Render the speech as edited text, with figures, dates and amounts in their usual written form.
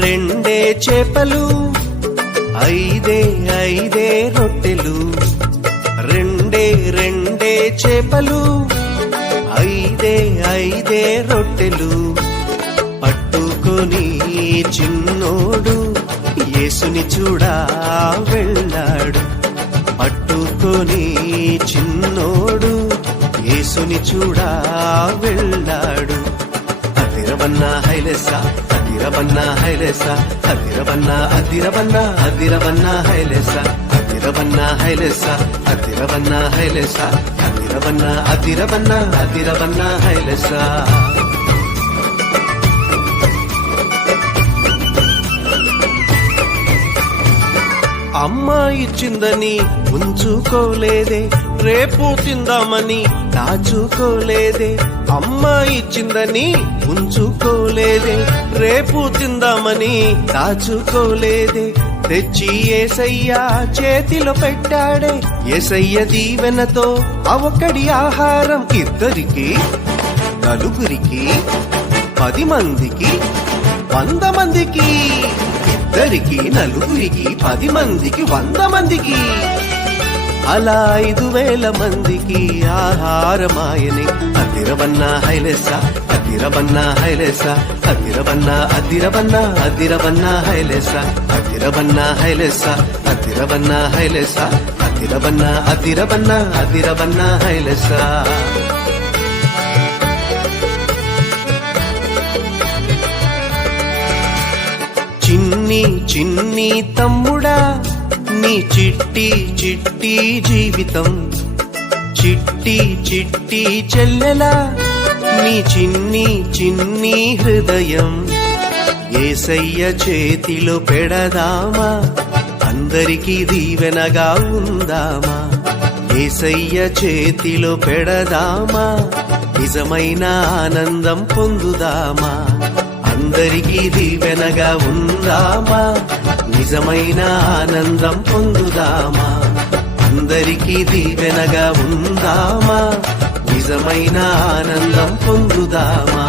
రెండే చేపలు, ఐదే రొట్టెలు. రెండే చేపలు, ఐదే రొట్టెలు. పట్టుకొని చిన్నోడు యేసుని చూడా వెళ్ళాడు. పట్టుకొని చిన్నోడు యేసుని చూడా వెళ్ళాడు. అదిరవన్నా హైలెస్సా, అదిరవన్నా హైలెస్సా, అదిరవన్నా అదిరవన్నా అదిరవన్నా హైలెస్సా, అదిరవన్నా హైలెస్సా, అదిరవన్నా హైలెస్సా, అదిరవన్నా అదిరవన్నా అదిరవన్నా హైలెస్సా. అమ్మ ఇచ్చిందని ఉంచుకోలేదే, రేపు తిందామని దాచుకోలేదే. అమ్మ ఇచ్చిందని ఉంచుకోలేదే, రేపు తిందామని దాచుకోలేదే. తెచ్చి యేసయ్య చేతిలో పెట్టాడే. యేసయ్య దీవెనతో అవకడి ఆహారం ఇద్దరికి, నలుగురికి, 10 మందికి, 100 మందికి. ఇద్దరికి, నలుగురికి, 10 మందికి, 100 మందికి. అలా 5,000 మందికి ఆహారమాయని. అదిరవన్నా హైలెస్సా, అదిరవన్నా హైలెస్సా, అదిరవన్నా అదిరవన్నా అదిరవన్నా హైలెస్సా, అదిరవన్నా హైలెస్సా, అదిరవన్నా హైలెస్సా, అదిరవన్నా అదిరవన్నా అదిరవన్నా హైలెస్సా. చిన్ని తమ్ముడా, నీ చిట్టి జీవితం. చిట్టి చెల్లెలా, నీ చిన్ని హృదయం. యేసయ్య చేతిలో పెడదామా, అందరికీ దీవెనగా ఉందామా. యేసయ్య చేతిలో పెడదామా, నిజమైన ఆనందం పొందుదామా. అందరికీ దీవెనగా ఉందామా, నిజమైన ఆనందం పొందుదామా. అందరికీ దీవెనగా ఉందామా, నిజమైన ఆనందం పొందుదామా.